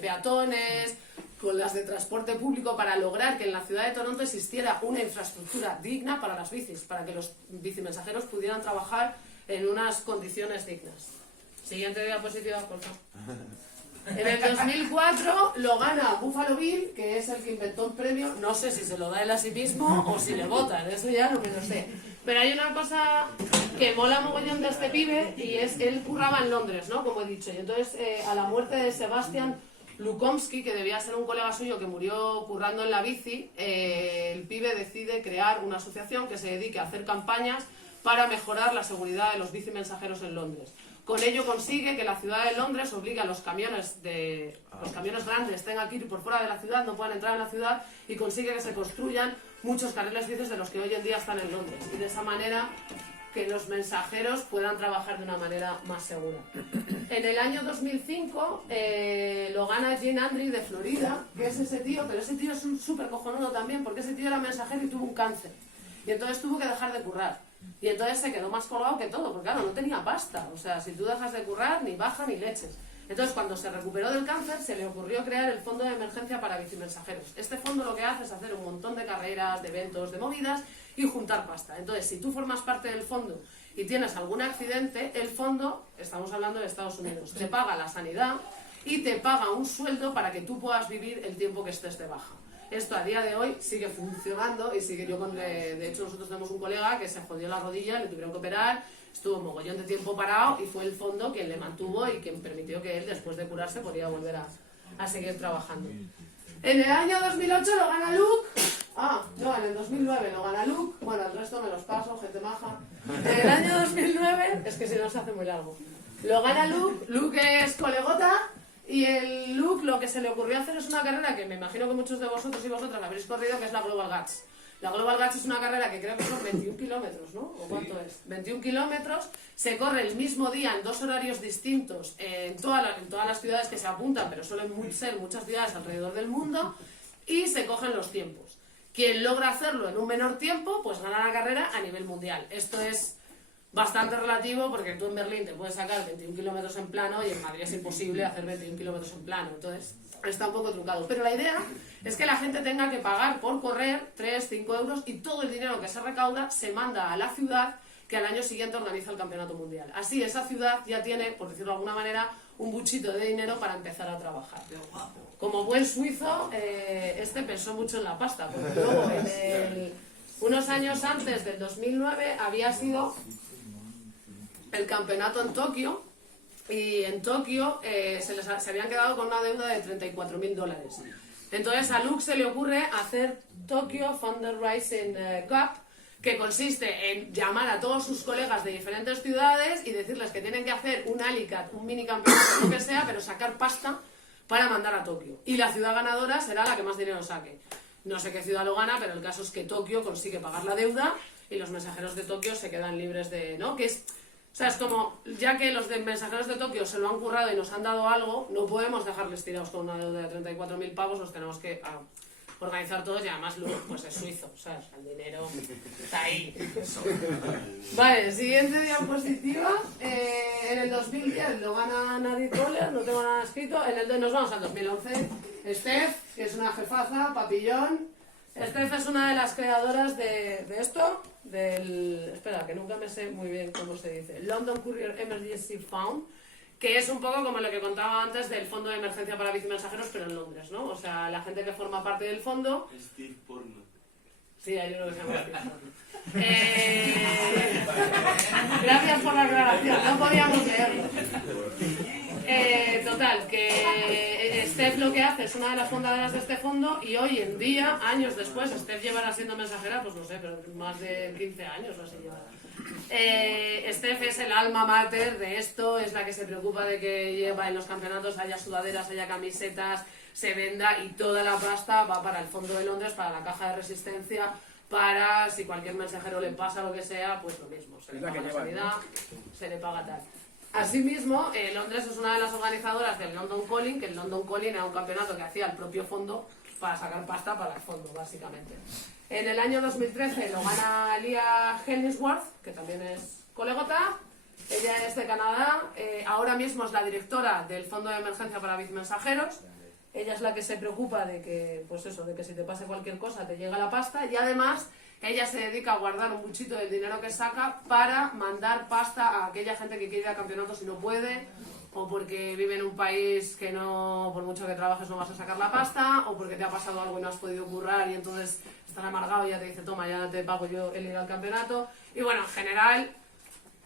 peatones, con las de transporte público para lograr que en la ciudad de Toronto existiera una infraestructura digna para las bicis, para que los bicimensajeros pudieran trabajar en unas condiciones dignas. Siguiente diapositiva, por favor. En el 2004 lo gana Buffalo Bill, que es el que inventó el premio. No sé si se lo da él a sí mismo o si le votan, eso ya no me lo sé. Pero hay una cosa que mola mogollón de este pibe y es, él curraba en Londres, ¿no? Como he dicho. Y entonces a la muerte de Sebastian Lukomsky, que debía ser un colega suyo que murió currando en la bici, el pibe decide crear una asociación que se dedique a hacer campañas para mejorar la seguridad de los bicimensajeros en Londres. Con ello consigue que la ciudad de Londres obligue a los camiones grandes tengan que ir por fuera de la ciudad, no puedan entrar en la ciudad, y consigue que se construyan muchos carriles bicis de los que hoy en día están en Londres. Y de esa manera que los mensajeros puedan trabajar de una manera más segura. En el año 2005 lo gana Gene Andrew de Florida, que es ese tío, pero ese tío es un súper cojonudo también, porque ese tío era mensajero y tuvo un cáncer. Y entonces tuvo que dejar de currar. Y entonces se quedó más colgado que todo, porque claro, no tenía pasta. O sea, si tú dejas de currar, ni baja ni leches. Entonces, cuando se recuperó del cáncer, se le ocurrió crear el Fondo de Emergencia para Bicimensajeros. Este fondo lo que hace es hacer un montón de carreras, de eventos, de movidas y juntar pasta. Entonces, si tú formas parte del fondo y tienes algún accidente, el fondo, estamos hablando de Estados Unidos, te paga la sanidad y te paga un sueldo para que tú puedas vivir el tiempo que estés de baja. Esto a día de hoy sigue funcionando y sigue de hecho nosotros tenemos un colega que se jodió la rodilla, le tuvieron que operar, estuvo un mogollón de tiempo parado y fue el fondo quien le mantuvo y quien permitió que él, después de curarse, podía volver a seguir trabajando. En el año 2008 lo gana Luke. En el 2009 lo gana Luke. Bueno, el resto me los paso, gente maja. En el año 2009, es que si no se hace muy largo, lo gana Luke. Luke es colegota. Y el Luke lo que se le ocurrió hacer es una carrera que me imagino que muchos de vosotros y vosotras la habréis corrido, que es la Global Guts. La Global Guts es una carrera que creo que son 21 kilómetros, ¿no? ¿O cuánto es? 21 kilómetros, se corre el mismo día en 2 horarios distintos en todas las ciudades que se apuntan, pero suelen ser muchas ciudades alrededor del mundo, y se cogen los tiempos. Quien logra hacerlo en un menor tiempo, pues gana la carrera a nivel mundial. Esto es bastante relativo porque tú en Berlín te puedes sacar 21 kilómetros en plano y en Madrid es imposible hacer 21 kilómetros en plano, entonces está un poco trucado. Pero la idea es que la gente tenga que pagar por correr 3, 5 euros y todo el dinero que se recauda se manda a la ciudad que al año siguiente organiza el campeonato mundial. Así esa ciudad ya tiene, por decirlo de alguna manera, un buchito de dinero para empezar a trabajar. Como buen suizo, este pensó mucho en la pasta, porque luego unos años antes del 2009 había sido el campeonato en Tokio, y en Tokio se habían quedado con una deuda de $34.000. Entonces a Luke se le ocurre hacer Tokyo Fundraising Cup, que consiste en llamar a todos sus colegas de diferentes ciudades y decirles que tienen que hacer un Alicat, un mini campeonato, lo que sea, pero sacar pasta para mandar a Tokio. Y la ciudad ganadora será la que más dinero saque. No sé qué ciudad lo gana, pero el caso es que Tokio consigue pagar la deuda y los mensajeros de Tokio se quedan libres de... ¿no? Que es... O sea, es como, ya que los mensajeros de Tokio se lo han currado y nos han dado algo, no podemos dejarles tirados con una deuda de 34.000 pavos, los tenemos que organizar todos, y además Luke pues es suizo, ¿sabes? El dinero está ahí. Vale, siguiente diapositiva. En el 2010 lo gana Nadie Kohler, no tengo nada escrito. Nos vamos al 2011. Steph, que es una jefaza, papillón, Steph es una de las creadoras de esto, espera, que nunca me sé muy bien cómo se dice, London Courier Emergency Fund, que es un poco como lo que contaba antes del fondo de emergencia para vicemensajeros, pero en Londres, ¿no? O sea, la gente que forma parte del fondo... Steve Porno. Sí, hay uno que se llama Steve Porno. Gracias por la aclaración, no podíamos leerlo. Total, que Steph lo que hace es una de las fundadoras de este fondo y hoy en día, años después, Steph llevará siendo mensajera, pues no sé, pero más de 15 años o así llevará. Steph es el alma mater de esto, es la que se preocupa de que lleva en los campeonatos haya sudaderas, haya camisetas, se venda y toda la pasta va para el Fondo de Londres, para la caja de resistencia, para si cualquier mensajero le pasa lo que sea, pues lo mismo, se le paga la sanidad, se le paga tal. Asimismo, Londres es una de las organizadoras del London Calling, que el London Calling era un campeonato que hacía el propio fondo para sacar pasta para el fondo, básicamente. En el año 2013 lo gana Leah Helmsworth, que también es colegota. Ella es de Canadá, ahora mismo es la directora del Fondo de Emergencia para Vicemensajeros. Ella es la que se preocupa de que, pues eso, de que si te pase cualquier cosa te llega la pasta y además ella se dedica a guardar un muchito del dinero que saca para mandar pasta a aquella gente que quiere ir a campeonatos y no puede, o porque vive en un país que no, por mucho que trabajes no vas a sacar la pasta, o porque te ha pasado algo y no has podido currar y entonces estás amargado y ya te dice, toma, ya te pago yo el ir al campeonato. Y bueno, en general,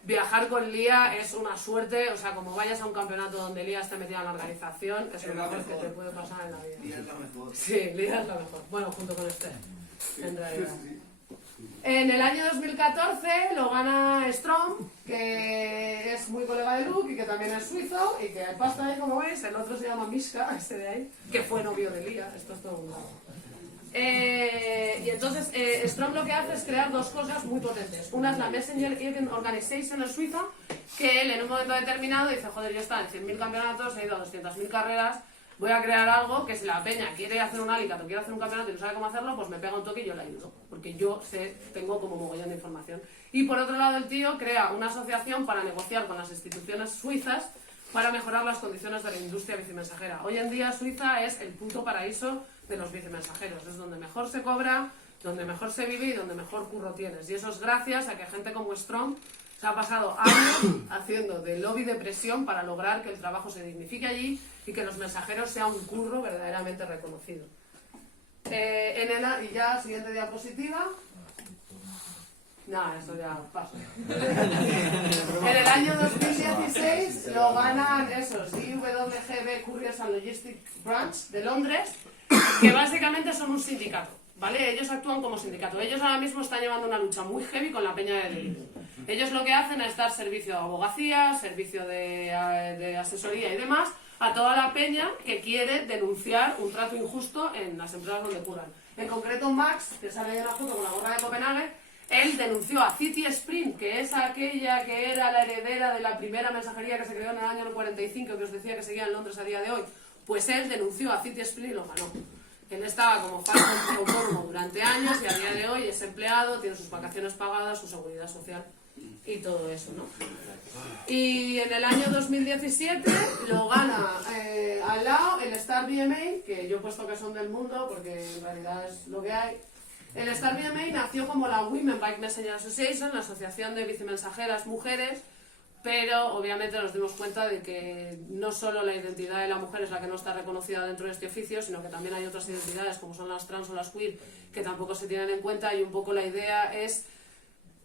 viajar con Leah es una suerte, o sea, como vayas a un campeonato donde Leah esté metida en la organización, es lo mejor que te puede pasar en la vida. Leah es la mejor. Sí, Leah es la mejor. Bueno, junto con Steph, en realidad. En el año 2014 lo gana Strom, que es muy colega de Luke y que también es suizo y que pasta ahí como veis, el otro se llama Mishka, este de ahí, que fue novio de Leah, esto es todo un lado. Y entonces Strom lo que hace es crear dos cosas muy potentes. Una es la Messenger Event Organization en Suiza, que él en un momento determinado dice, joder, yo estaba en 100.000 campeonatos, he ido a 200.000 carreras, voy a crear algo que si la peña quiere hacer un alicat o quiere hacer un campeonato y no sabe cómo hacerlo, pues me pega un toque y yo le ayudo, porque yo tengo como mogollón de información. Y por otro lado el tío crea una asociación para negociar con las instituciones suizas para mejorar las condiciones de la industria vicemensajera. Hoy en día Suiza es el puto paraíso de los vicemensajeros, es donde mejor se cobra, donde mejor se vive y donde mejor curro tienes. Y eso es gracias a que gente como Strom se ha pasado años haciendo de lobby de presión para lograr que el trabajo se dignifique allí y que los mensajeros sea un curro verdaderamente reconocido. Y ya, siguiente diapositiva. No, eso ya paso. En el año 2016 lo ganan esos IWGB Couriers and Logistics Branch de Londres, que básicamente son un sindicato, ¿vale? Ellos actúan como sindicato. Ellos ahora mismo están llevando una lucha muy heavy con la peña de delito. Ellos lo que hacen es dar servicio de abogacía, servicio de asesoría y demás a toda la peña que quiere denunciar un trato injusto en las empresas donde curran. En concreto Max, que sale en la foto con la gorra de Copenhague, él denunció a City Sprint, que es aquella que era la heredera de la primera mensajería que se creó en el año 45, que os decía que seguía en Londres a día de hoy. Pues él denunció a City Sprint y lo ganó. Él estaba como falso autónomo durante años y a día de hoy es empleado, tiene sus vacaciones pagadas, su seguridad social y todo eso, ¿no? Y en el año 2017 lo gana al lado el Star BMA, que yo he puesto que son del mundo porque en realidad es lo que hay. El Star BMA nació como la Women Bike Messenger Association, la asociación de vicemensajeras mujeres, pero obviamente nos dimos cuenta de que no solo la identidad de la mujer es la que no está reconocida dentro de este oficio, sino que también hay otras identidades como son las trans o las queer que tampoco se tienen en cuenta, y un poco la idea es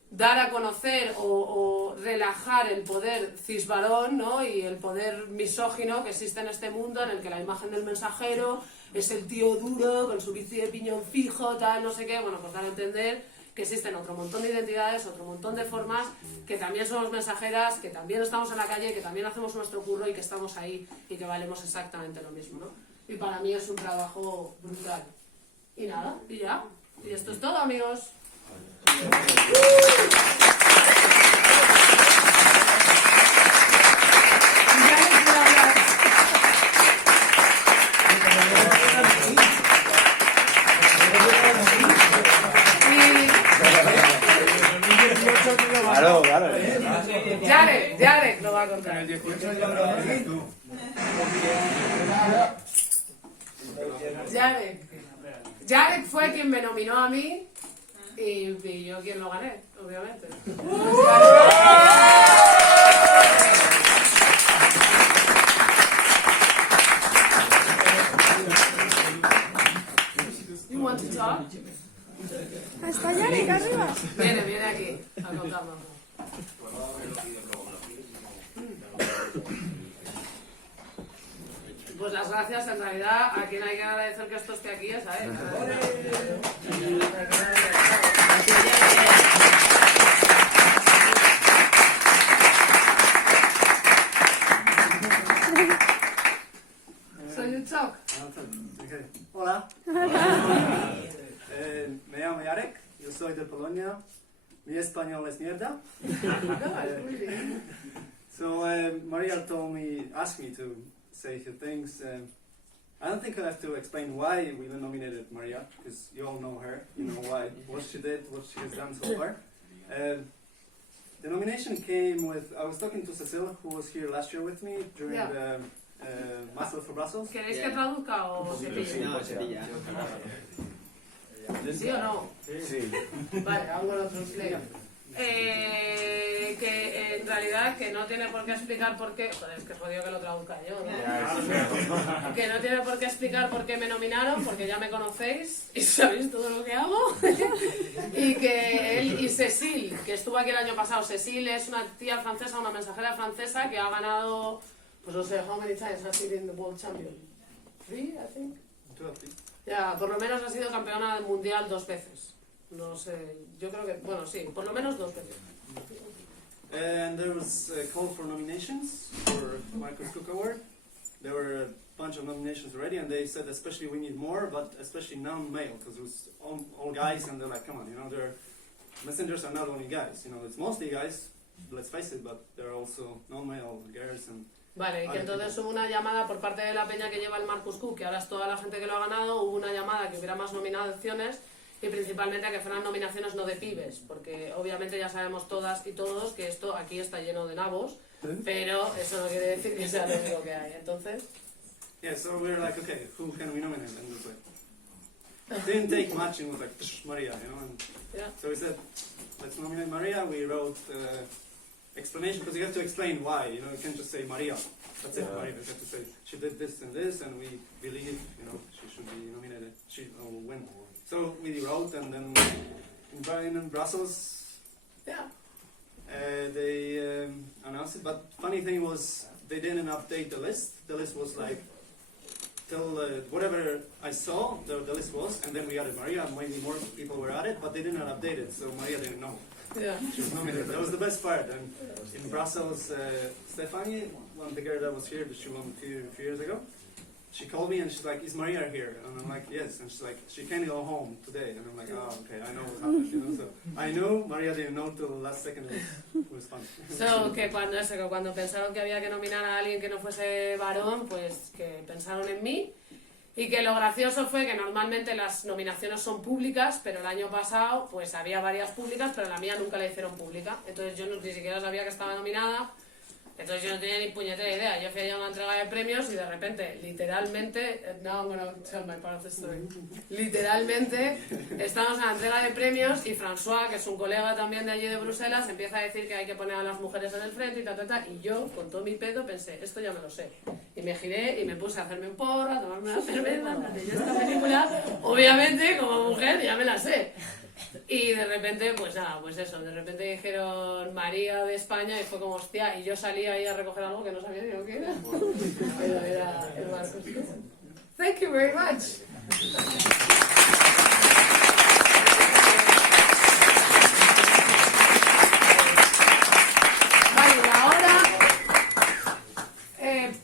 dar a conocer o relajar el poder cisvarón, ¿no? Y el poder misógino que existe en este mundo, en el que la imagen del mensajero es el tío duro con su bici de piñón fijo, tal, no sé qué. Bueno, pues dar a entender que existen otro montón de identidades, otro montón de formas, que también somos mensajeras, que también estamos en la calle, que también hacemos nuestro curro y que estamos ahí y que valemos exactamente lo mismo, ¿no? Y para mí es un trabajo brutal. Y nada, y ya. Y esto es todo, amigos. Claro, claro. Jarek lo va a contar. Jarek. Jarek fue quien me nominó a mí y yo quien lo gané, obviamente. You want to talk? Hasta Yarek arriba. Viene aquí a contarnos. Pues las gracias, en realidad, a quien hay que agradecer que esto esté aquí es a él. So you talk. Okay. Hola. Me llamo Jarek, yo soy de Polonia. Mi español es mierda. So Maria asked me to say a few things. I don't think I have to explain why we nominated Maria, because you all know her. You know why, what she did, what she has done so far. The nomination came with, I was talking to Cecile, who was here last year with me during Yeah. the Muscle for Brussels. ¿Queréis que traduzca o se pille? No, se pilla. ¿Sí o no? Sí. Vale, I'm gonna translate. Que en realidad que no tiene por qué explicar por qué. Joder, es que jodido que lo traduzca yo, ¿no? Que no tiene por qué explicar por qué me nominaron, porque ya me conocéis y sabéis todo lo que hago. Y que él y Cecile, que estuvo aquí el año pasado, Cecile es una tía francesa, una mensajera francesa que ha ganado, pues no sé, how many times has been in the world champion? 3, I think. Ya, por lo menos ha sido campeona del mundial 2 veces. No sé, yo creo que, bueno, sí, por lo menos 2 veces. And there was a call for nominations for Marcus Cook Award. There were a bunch of nominations already, and they said especially we need more, but especially non-male, because it was all guys, and they're like, come on, you know, messengers are not only guys, you know, it's mostly guys, let's face it, but there are also non-male girls and... Vale, y que entonces hubo una llamada por parte de la peña que lleva el Marcus Cook, que ahora es toda la gente que lo ha ganado, hubo una llamada que hubiera más nominaciones y principalmente a que fueran nominaciones no de pibes, porque obviamente ya sabemos todas y todos que esto aquí está lleno de nabos, pero eso no quiere decir que sea lo único que hay, entonces... Yeah, so we were like, okay, who can we nominate? And it was like, didn't take much, and it was like, Maria, you know, and Yeah. so we said, let's nominate Maria. We wrote explanation, because you have to explain why, you know, you can't just say Maria, that's it, Maria, you have to say, she did this, and we believe, you know, she should be nominated, she will win. So we wrote, and then in Brussels, Yeah. they announced it, but funny thing was, they didn't update the list. The list was like, till whatever I saw, the list was, and then we added Maria, and maybe more people were added, but they did not update it, so Maria didn't know. Yeah. She was nominated. That was the best part. And in Brussels, Stefanie, one of the girl that was here, that she won a few years ago, she called me and she's like, is Maria here? And I'm like, yes. And she's like, she can't go home today. And I'm like, oh, okay, I know what happened. You know? So I knew, Maria didn't know till the last second. It was fun. So, que cuando pensaron que había que nominar a alguien que no fuese varón, pues que pensaron en mí. Y que lo gracioso fue que normalmente las nominaciones son públicas, pero el año pasado pues había varias públicas, pero la mía nunca la hicieron pública. Entonces yo ni siquiera sabía que estaba nominada, entonces yo no tenía ni puñetera idea. Yo fui a una entrega de premios y de repente, literalmente, now I'm gonna tell my part of the story. Literalmente, estamos en la entrega de premios y François, que es un colega también de allí de Bruselas, empieza a decir que hay que poner a las mujeres en el frente y ta. Y yo, con todo mi pedo, pensé, esto ya me lo sé. Y me giré y me puse a hacerme un porro, a tomarme una cerveza, yo esta película, obviamente, como mujer, ya me la sé. Y de repente, pues nada, pues eso, de repente dijeron María de España y fue como hostia, y yo salí ahí a recoger algo que no sabía ni lo que era. Pero era el Marcus. Thank you very much. Vale, ahora,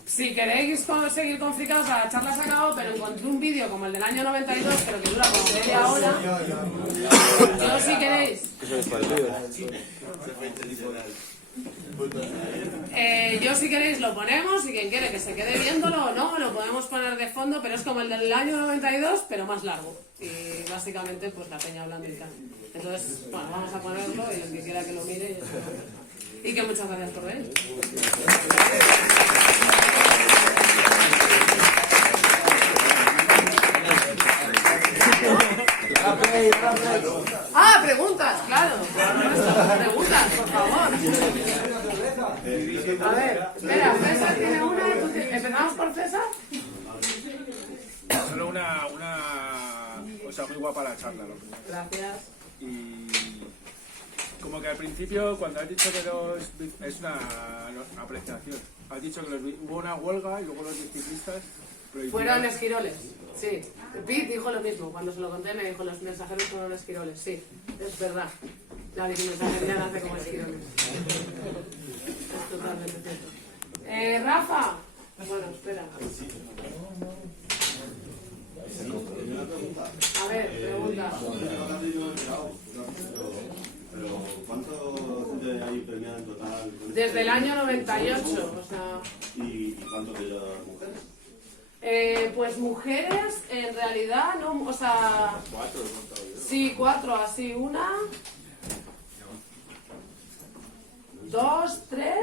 si queréis seguir con fricados, la charla se acabó, pero encontré un vídeo como el del año 92, pero que dura como media hora. Yo si queréis. Yo si queréis lo ponemos y quien quiere que se quede viéndolo o no, lo podemos poner de fondo, pero es como el del año 92, pero más largo. Y básicamente pues la peña hablando y tal. Entonces, bueno, vamos a ponerlo y el que quiera que lo mire. Y que muchas gracias por venir. No, Ah, preguntas, claro. Preguntas, por favor. A ver, espera, César tiene una. ¿Empezamos por César? Solo una cosa muy guapa la charla, ¿no? Gracias. Y como que al principio, cuando has dicho que es una apreciación, has dicho que hubo una huelga y luego los biciclistas Fueron esquiroles, sí. Pete dijo lo mismo, cuando se lo conté me dijo los mensajeros fueron esquiroles, sí, es verdad. La bicimensajería nace como esquiroles. Es totalmente cierto. Rafa. Bueno, espera. A ver, pregunta. Pero ¿cuánto gente hay premiada en total? Desde el año 98, o sea... ¿Y cuánto de ellas mujeres? Pues mujeres, en realidad, no, o sea... 4, Sí, 4, así, 1, 2, 3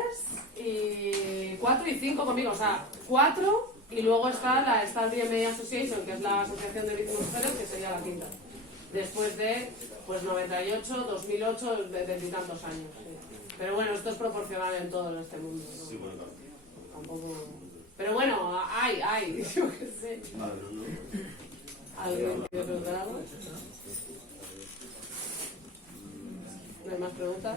y 4 y 5 conmigo, o sea, 4 y luego está la Star BMA Association, que es la asociación de bicimujeres, que sería la quinta. Después de, pues, 98, 2008, de tantos años. Sí. Pero bueno, esto es proporcional en todo en este mundo, ¿no? Sí, bueno, claro. Tampoco... Pero bueno, hay, yo qué sé. Vale, no. ¿Alguien quiere preguntar algo? ¿No hay más preguntas?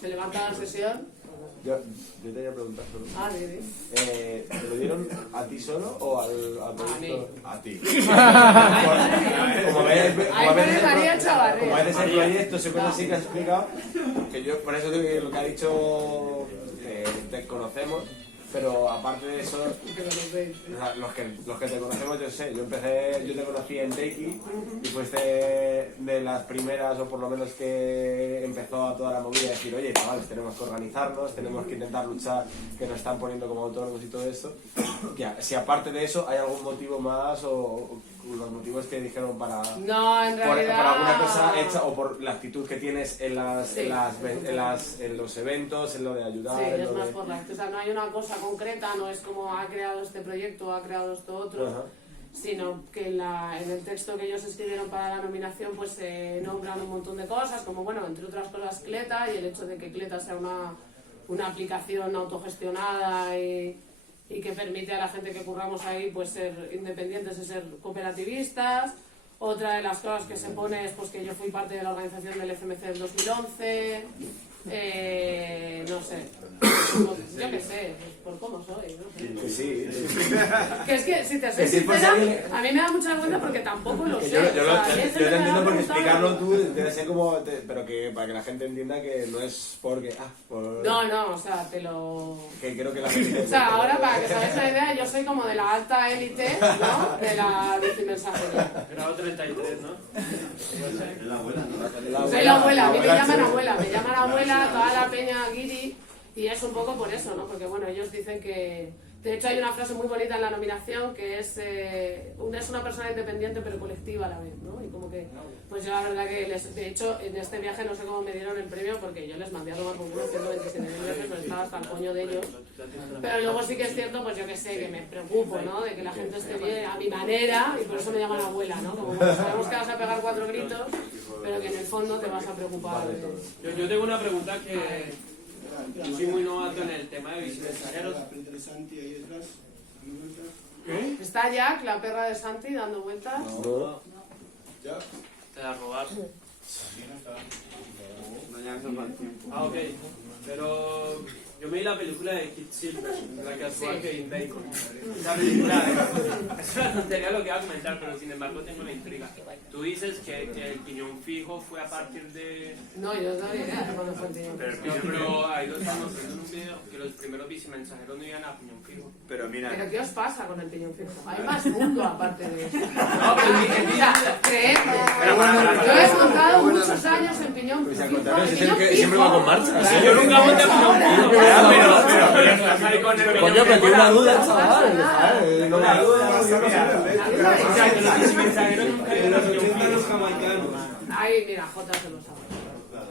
¿Se levanta la sesión? Yo te voy a preguntar solo. Ah, Didi. ¿Te lo dieron a ti solo o al proyecto? A ti. Ahí pone María Chavarría. Como veces el proyecto siempre así que has explicado, que yo por eso digo que lo que ha dicho te conocemos, pero aparte de eso, o sea, los que te conocemos yo sé, yo te conocí en Teiki y fuiste de las primeras, o por lo menos que empezó a toda la movida de decir, oye chavales, tenemos que organizarnos, tenemos que intentar luchar, que nos están poniendo como autónomos y todo esto. Si aparte de eso hay algún motivo más o los motivos que dijeron para... No, en realidad... por alguna cosa hecha o por la actitud que tienes en los eventos, en lo de ayudar... Sí, en es lo más de... por la... O sea, no hay una cosa concreta, no es como ha creado este proyecto, ha creado esto otro, Ajá. sino que en el texto que ellos escribieron para la nominación pues se nombran un montón de cosas, como bueno, entre otras cosas Cleta y el hecho de que Cleta sea una aplicación autogestionada y que permite a la gente que curramos ahí pues ser independientes y ser cooperativistas. Otra de las cosas que se pone es pues que yo fui parte de la organización del FMC en 2011. No sé, yo qué sé, por cómo soy, no sé. Sí. Que es que, si te soy sincera, a mí me da mucha vergüenza porque tampoco lo sé. Yo o te entiendo porque explicarlo tú debe ser como... pero que para que la gente entienda que no es porque... No, o sea, te lo... Que creo que la gente... O sea, ahora para que sabes la idea, yo soy como de la alta élite, ¿no? De la bicimensajería. Grado 33, ¿no? Es la abuela, ¿no? Soy la abuela, a mí me llaman abuela, toda la peña guiri, y es un poco por eso, ¿no? Porque bueno, ellos dicen que... De hecho hay una frase muy bonita en la nominación que es una persona independiente pero colectiva a la vez, ¿no? Y como que, pues yo la verdad que de hecho en este viaje no sé cómo me dieron el premio porque yo les mandé a tomar por culo 127.000 veces, pues estaba hasta el coño de ellos. Pero luego sí que es cierto, pues yo que sé, que me preocupo, ¿no? De que la gente esté bien a mi manera y por eso me llaman abuela, ¿no? Como bueno, sabemos que vas a pegar 4 gritos, pero que en el fondo te vas a preocupar de todo. Yo tengo una pregunta que... Yo soy muy novato en el tema de bicimensajeros. ¿Está Jack, la perra de Santi, dando vueltas? No. Te la robaron. Ah, ok. Pero yo me vi la película de Kid Silver, la que actúa Kevin Bacon. Esa película es una tontería lo que voy a comentar, pero sin embargo tengo una intriga. Tú dices que el piñón fijo fue a partir de... No, yo no tenía idea de cuándo fue el piñón fijo. Pero ahí lo estamos mostrando en un video, que los primeros bicimensajeros no iban a piñón fijo. Pero mira... ¿Pero qué os pasa con el piñón fijo? Hay más mundo aparte de eso. No, pero mira, creedme. Yo he montado muchos años en piñón fijo. Siempre va con marcha. Yo nunca monté piñón fijo. Pero estás ahí con el piñón Coño, pero tiene una duda, chaval. No me duda, O sea, que los bicimensajeros nunca iban a piñón fijo. Ahí, mira, Jota se lo sabe.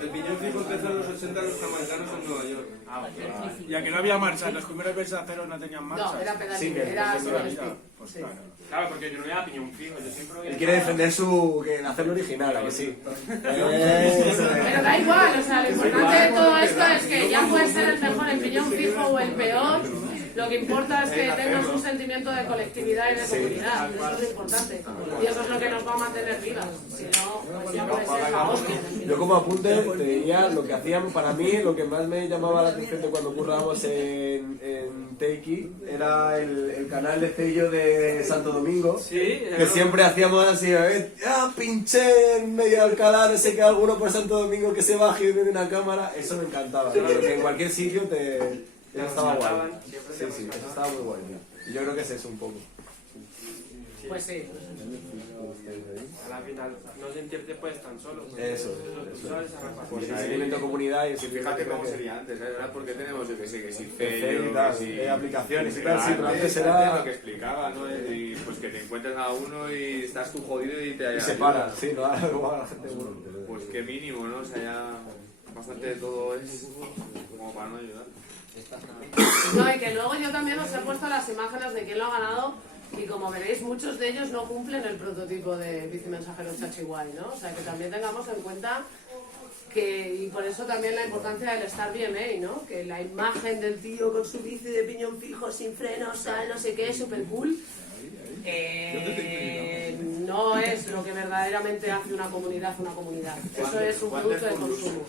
El piñón fijo empezó en los 80 los jamaicanos en Nueva York. Ah, ok. Ya que no había marcha, los primeros mensajeros no tenían marcha. No, era pedalín, Sí, que era pues, solo era speed. Pues Sí. claro. Claro, porque yo no era piñón fijo, yo siempre Él quiere defender que hacerlo original, ¿a que sí? Pero da igual, o sea, lo importante de todo esto es que ya puede ser el mejor, el piñón fijo o el peor. Lo que importa es que tengas un sentimiento de colectividad y de comunidad. Eso es lo importante. Y eso es lo que nos va a mantener vivas. Si no, pues ya puede ser la hostia. Yo como apunte te diría lo que hacían para mí, lo que más me llamaba la atención de cuando currábamos en Teiki era el canal de Cello de Santo Domingo, Sí, que siempre hacíamos así, pinché en medio de Alcalá, no sé qué, alguno por Santo Domingo que se baje y viene una cámara, eso me encantaba, claro, que en cualquier sitio eso estaba guay. Sí, sí, eso estaba muy guay. Y yo creo que es eso un poco. Pues sí. A la final, no sentirte pues tan solo. Eso. ¿Sabes? A repasar. Pues el sentimiento de comunidad y el Fíjate cómo sería antes, ¿verdad? Porque tenemos, yo que sé, que si y tal, aplicaciones y tal, sí, pero antes era era... lo que explicaba, ¿no? Y pues que te encuentres a uno y estás tú jodido y te Y se para, sí, no, luego a la gente bueno. Pues qué mínimo, ¿no? O sea, ya bastante de todo es como para no ayudar. No, y que luego yo también os he puesto las imágenes de quién lo ha ganado y como veréis muchos de ellos no cumplen el prototipo de bicimensajero chachi guay, ¿no? O sea que también tengamos en cuenta que, y por eso también la importancia del estar BMA, ¿no? Que la imagen del tío con su bici de piñón fijo, sin frenos, no sé qué, súper cool, no es lo que verdaderamente hace una comunidad. Eso es un producto de consumo.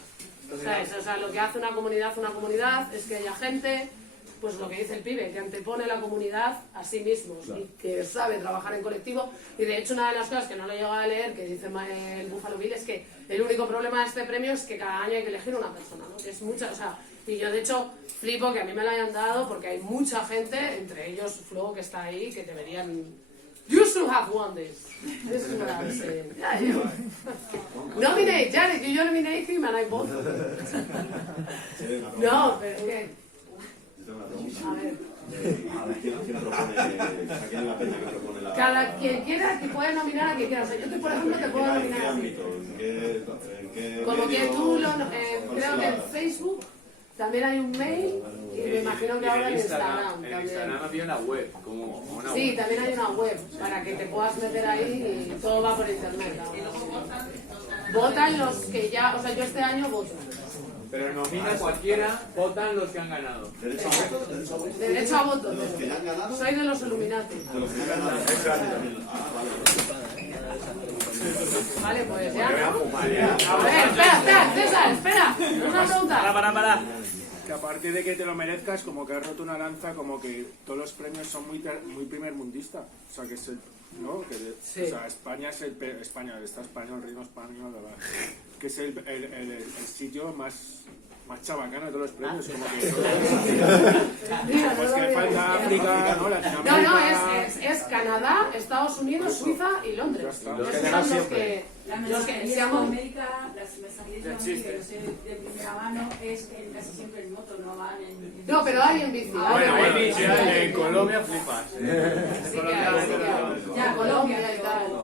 ¿Sabes? O sea, lo que hace una comunidad es que haya gente, pues lo que dice el pibe, que antepone la comunidad a sí mismos y que sabe trabajar en colectivo. Y de hecho, una de las cosas que no lo he llegado a leer, que dice el Buffalo Bill, es que el único problema de este premio es que cada año hay que elegir una persona, ¿no? Que es mucha, o sea, y yo de hecho flipo que a mí me lo hayan dado porque hay mucha gente, entre ellos Flo, que está ahí, que deberían... You should have won this. This is what I'm saying. Yeah, you. Nominate, Jared, you nominate him and I vote for him. No, pero es que... A ver. Cada quien quiera que puede nominar a quien quiera. O sea, yo por ejemplo te puedo nominar a ti. Como que tú creo que en Facebook también hay un mail y me imagino que ahora en Instagram En también. Instagram había una web, como una Sí, web. también hay una web para que te puedas meter ahí y todo va por internet. ¿No? Votan los que ya, o sea, yo este año voto. Pero nomina cualquiera, votan los que han ganado. Derecho a voto. Soy de los Illuminati. Vale, pues ya. A ver, espera, César, espera. Una pregunta. Para. Que aparte de que te lo merezcas, como que has roto una lanza, como que todos los premios son muy primer mundista. O sea, que es el... ¿no? Que Sí. O sea, España es España, está español, reino español, ¿verdad? Que es el sitio más chabacano de todos los premios. Como que pues que falta África, ¿no? Latinoamérica... No, es Canadá, Estados Unidos, Suiza y Londres. Ya está. Esos son los que se llaman... América, las mensajerías que yo sé de primera mano es que casi siempre en moto, no van en... No, pero hay en bici. Bueno, en Colombia flipas. Sí que hay. Ya, Colombia y tal.